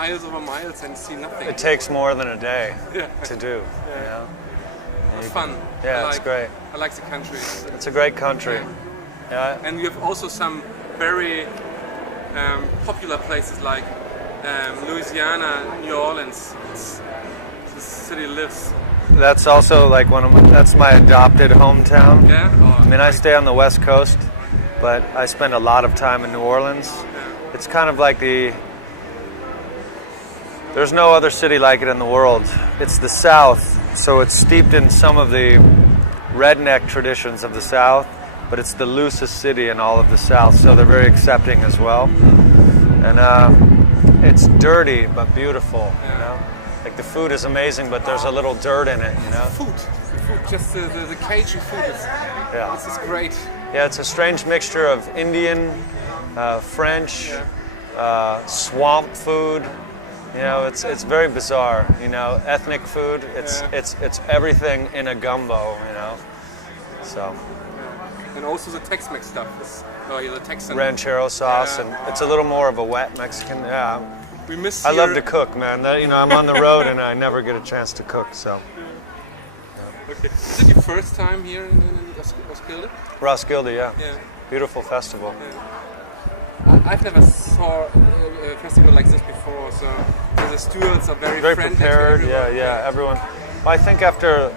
miles over miles and see nothing. It takes more than a day to do. Yeah. You know? It's fun. Yeah, it's great. I like the country. It's a great country. Yeah. And you have also some very popular places like Louisiana, New Orleans. The city lives. That's also like that's my adopted hometown. Yeah. I mean, I stay on the West Coast, but I spend a lot of time in New Orleans. Yeah. It's kind of like there's no other city like it in the world. It's the South, so it's steeped in some of the redneck traditions of the South, but it's the loosest city in all of the South, so they're very accepting as well. And it's dirty but beautiful, you know? Like the food is amazing, but there's a little dirt in it, you know? The food, just the Cajun food this is great. Yeah, it's a strange mixture of Indian, French, swamp food. You know, it's very bizarre. You know, ethnic food. It's everything in a gumbo. You know, so. And also the Tex-Mex stuff. The Texan ranchero sauce, and it's a little more of a wet Mexican. Yeah. We miss. I love to cook, man. You know, I'm on the road and I never get a chance to cook. So. Okay. Is it your first time here in Roskilde? Roskilde, yeah. Beautiful festival. I've never saw a festival like this before, so the stewards are very friendly prepared. Yeah, everyone. Well, I think after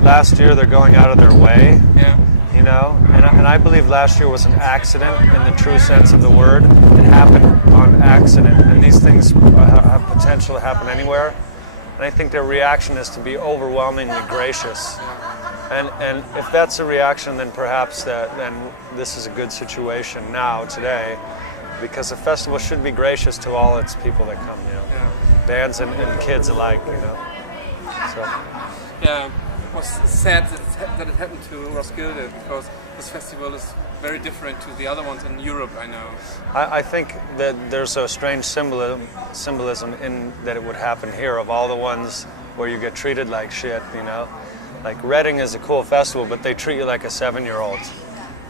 last year they're going out of their way. Yeah. You know, and I believe last year was an accident in the true sense of the word. It happened on accident, and these things have potential to happen anywhere. And I think their reaction is to be overwhelmingly gracious. And if that's a reaction, then perhaps then this is a good situation now, today, because a festival should be gracious to all its people that come, you know, bands and kids alike, you know. So. Yeah, it was sad that it happened to Roskilde, because this festival is very different to the other ones in Europe, I know. I think that there's a strange symbolism in that it would happen here, of all the ones where you get treated like shit, you know. Like Reading is a cool festival, but they treat you like a 7-year-old,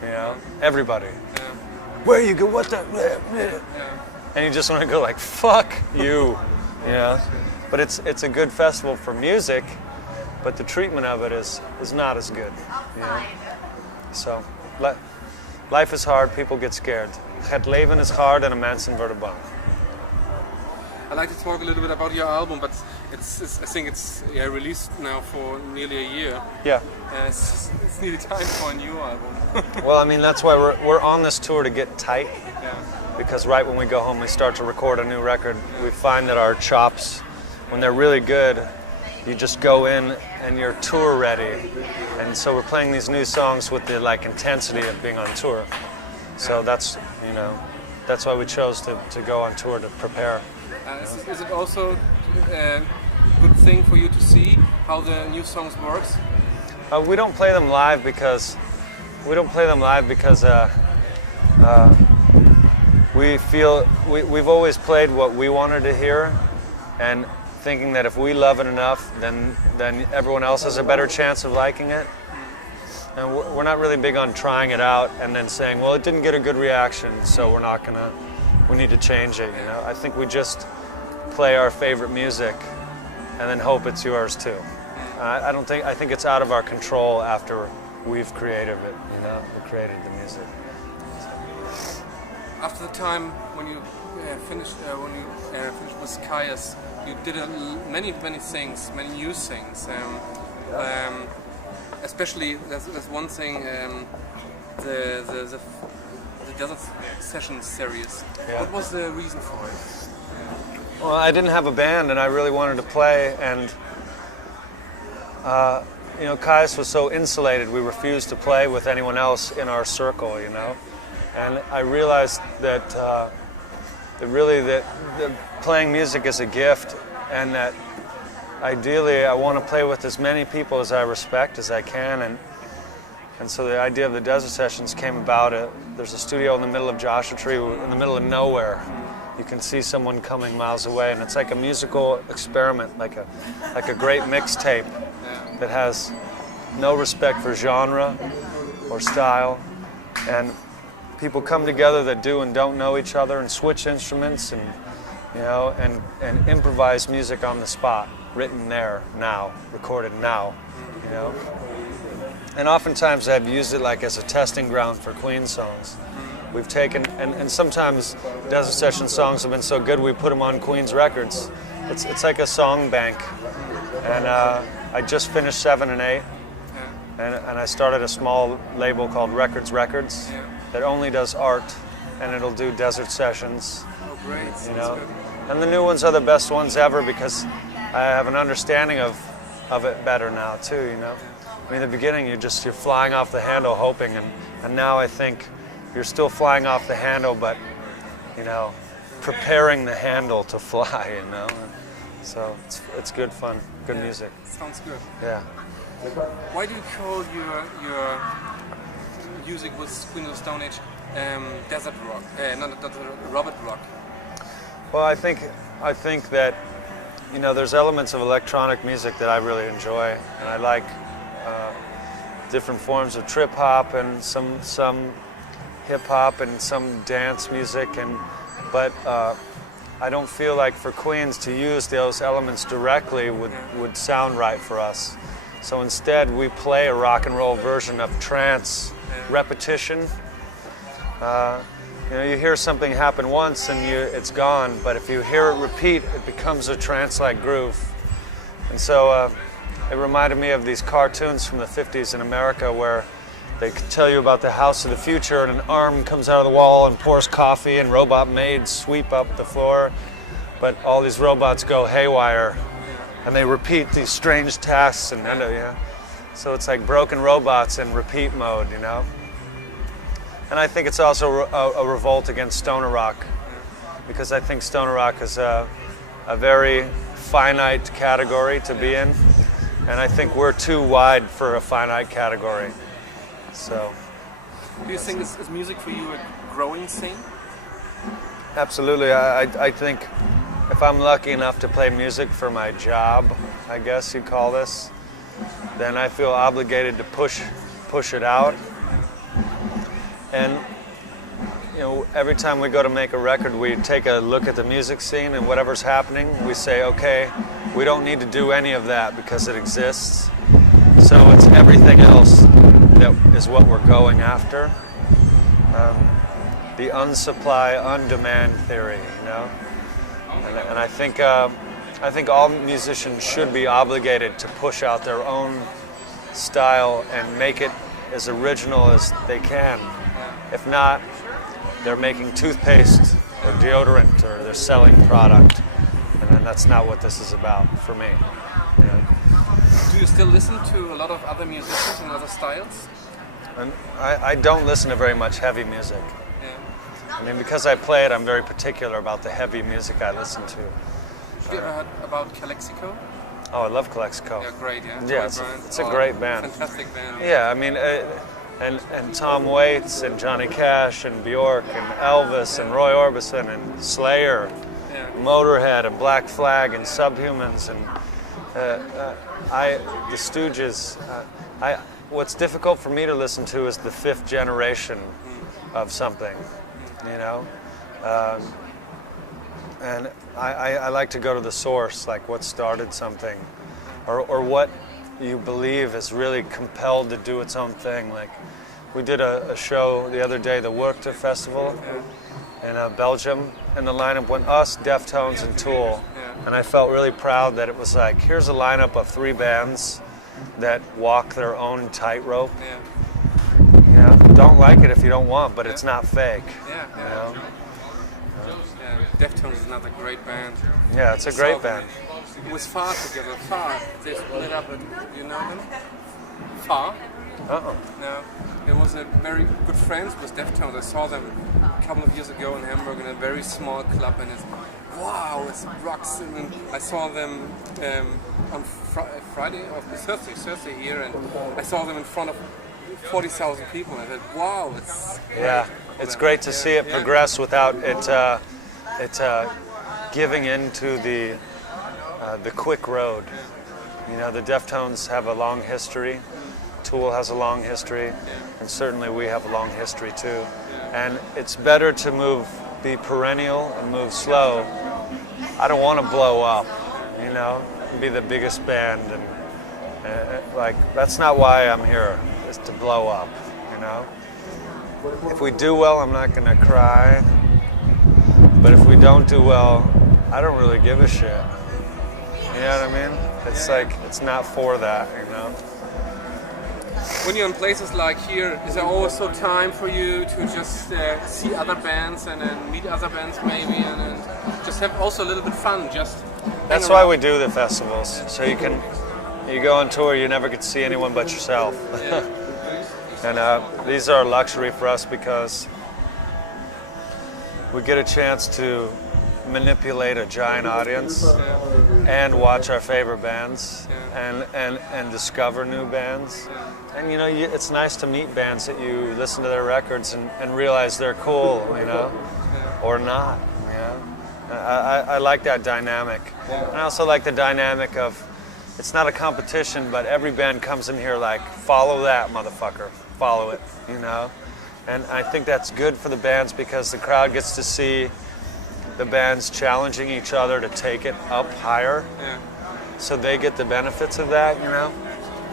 you know. Everybody. Yeah. Where you go? What the? And you just want to go like, fuck you, you know. But it's a good festival for music, but the treatment of it is not as good, you know. So, life is hard. People get scared. Het leven is hard en mensen worden bang. I'd like to talk a little bit about your album, but I think it's released now for nearly a year. Yeah. It's nearly time for a new album. Well, I mean, that's why we're on this tour, to get tight. Yeah. Because right when we go home, we start to record a new record. We find that our chops, when they're really good, you just go in and you're tour ready. And so we're playing these new songs with the intensity of being on tour. So that's why we chose to go on tour, to prepare. Is it also a good thing for you to see how the new songs works? We don't play them live because we feel we've always played what we wanted to hear, and thinking that if we love it enough, then everyone else has a better chance of liking it. And we're not really big on trying it out and then saying, well, it didn't get a good reaction, so we need to change it, you know. I think we just play our favorite music and then hope it's yours too. I think it's out of our control after we've created it, you know, we created the music. So. After the time when you finished with Caius, you did many things, many new things. Especially there's one thing, the Desert Sessions series. Yeah. What was the reason for it? Well, I didn't have a band, and I really wanted to play, and you know, Caius was so insulated. We refused to play with anyone else in our circle, you know. And I realized that playing music is a gift, and that ideally I want to play with as many people as I respect as I can, and so the idea of the Desert Sessions came about. There's a studio in the middle of Joshua Tree, in the middle of nowhere. You can see someone coming miles away, and it's like a musical experiment, like a great mixtape that has no respect for genre or style, and people come together that do and don't know each other and switch instruments, and you know, and improvise music on the spot, written there, now, recorded now, you know. And oftentimes I've used it like as a testing ground for Queen songs. We've taken, and sometimes Desert Session songs have been so good we put them on Queen's records. It's like a song bank. And I just finished 7 and 8, and I started a small label called Records that only does art, and it'll do Desert Sessions. Oh, great. You know, and the new ones are the best ones ever because I have an understanding of it better now too. You know, I mean, in the beginning you're flying off the handle hoping, and now I think you're still flying off the handle, but you know, preparing the handle to fly. You know. So it's good fun, good music. Sounds good. Yeah. Why do you call your music with Queen of the Stone Age desert rock, not Robert rock? Well, I think that, you know, there's elements of electronic music that I really enjoy, and I like different forms of trip hop and some hip hop and some dance music, but I don't feel like for Queens to use those elements directly would sound right for us. So instead we play a rock and roll version of trance repetition. You know, you hear something happen once and it's gone, but if you hear it repeat, it becomes a trance-like groove. And so it reminded me of these cartoons from the 50s in America where they could tell you about the house of the future, and an arm comes out of the wall and pours coffee, and robot maids sweep up the floor. But all these robots go haywire, and they repeat these strange tasks. And yeah, so it's like broken robots in repeat mode, you know. And I think it's also a revolt against stoner rock, because I think stoner rock is a very finite category to be in, and I think we're too wide for a finite category. So, do you think is music for you a growing thing? Absolutely. I think if I'm lucky enough to play music for my job, I guess you'd call this, then I feel obligated to push it out. And you know, every time we go to make a record, we take a look at the music scene and whatever's happening, we say, okay, we don't need to do any of that because it exists. So it's everything else that is what we're going after. The unsupply, undemand theory, you know. And I think all musicians should be obligated to push out their own style and make it as original as they can. If not, they're making toothpaste or deodorant, or they're selling product, and then that's not what this is about for me. You know? Do you still listen to a lot of other musicians and other styles? And I don't listen to very much heavy music. Yeah. I mean, because I play it, I'm very particular about the heavy music I listen to. Have you ever heard about Calexico? Oh, I love Calexico. Yeah, great, yeah. Yeah, it's a great band. Fantastic band. Yeah, I mean, and Tom Waits and Johnny Cash and Bjork and Elvis and Roy Orbison and Slayer, Motorhead and Black Flag and Subhumans and the Stooges. What's difficult for me to listen to is the fifth generation of something, you know. And I like to go to the source, like what started something, or what you believe is really compelled to do its own thing. Like we did a show the other day, the Werchter Festival in Belgium, and the lineup went us, Deftones, and Tool. And I felt really proud that it was like, here's a lineup of 3 bands that walk their own tightrope. You know, don't like it if you don't want, but it's not fake. You know? Deftones is another great band. Yeah, it's a great band. It was Far together. Far. They split up, and you know them? Far? Uh-oh. No. It was a very good friends with Deftones. I saw them a couple of years ago in Hamburg in a very small club, and it's wow, it's rocks. And I saw them on Friday or Thursday here, and I saw them in front of 40,000 people. And I said, wow, it's great. It's great to see it progress without it giving into the quick road. You know, the Deftones have a long history. Tool has a long history, and certainly we have a long history too. And it's better to be perennial and move slow I don't want to blow up, you know, be the biggest band, and like that's not why I'm here. Is to blow up, you know. If we do well, I'm not gonna cry. But if we don't do well, I don't really give a shit. You know what I mean? It's like it's not for that, you know. When you're in places like here, is there also time for you to just see other bands and then meet other bands maybe, and just have also a little bit fun? That's why we do the festivals, so you go on tour, you never get to see anyone but yourself. Yeah. And these are a luxury for us because we get a chance to manipulate a giant audience and watch our favorite bands and discover new bands. And you know, it's nice to meet bands that you listen to their records and realize they're cool, you know, or not. You know? I like that dynamic. And I also like the dynamic of, it's not a competition, but every band comes in here like, follow that motherfucker, follow it, you know. And I think that's good for the bands because the crowd gets to see the bands challenging each other to take it up higher. Yeah. So they get the benefits of that, you know.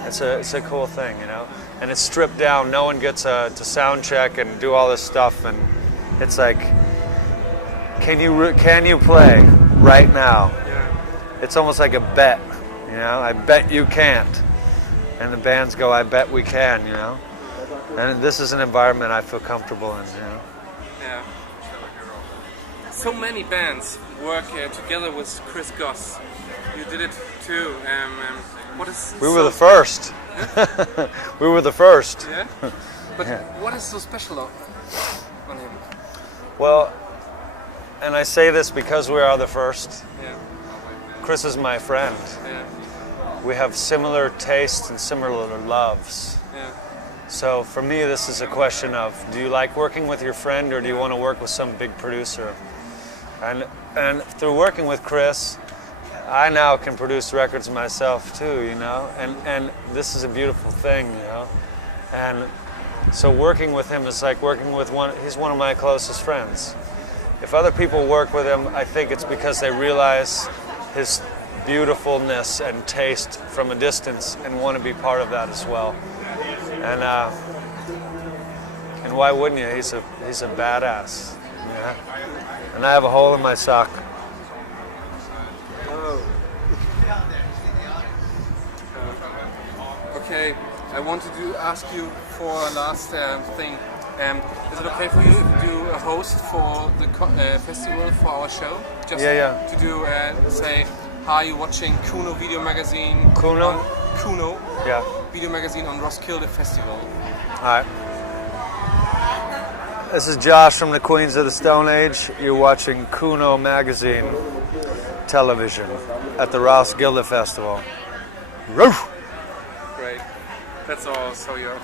It's a cool thing, you know. And it's stripped down. No one gets to sound check and do all this stuff, and it's like, can you play right now? Yeah. It's almost like a bet, you know. I bet you can't, and the bands go, I bet we can, you know. And this is an environment I feel comfortable in, you know. Yeah. So many bands work together with Chris Goss. You did it too. We were the first. We were the first. Yeah? But what is so special on him? Well, and I say this because we are the first. Yeah. Chris is my friend. Yeah. We have similar tastes and similar loves. Yeah. So for me, this is a question of, do you like working with your friend or do you want to work with some big producer? And through working with Chris, I now can produce records myself too, you know, and this is a beautiful thing, you know. And so working with him is like working with he's one of my closest friends. If other people work with him, I think it's because they realize his beautifulness and taste from a distance and want to be part of that as well. And why wouldn't you? He's a badass. Yeah. And I have a hole in my sock. Okay, I wanted to ask you for a last thing. Is it okay for you to do a host for the festival for our show? Just to do, say, hi, you're watching Kuno Video Magazine. Kuno? Kuno. Yeah. Video Magazine on Roskilde Festival. Hi. This is Josh from the Queens of the Stone Age. You're watching Kuno Magazine television at the Roskilde Festival. Roof! Great. That's all. So you're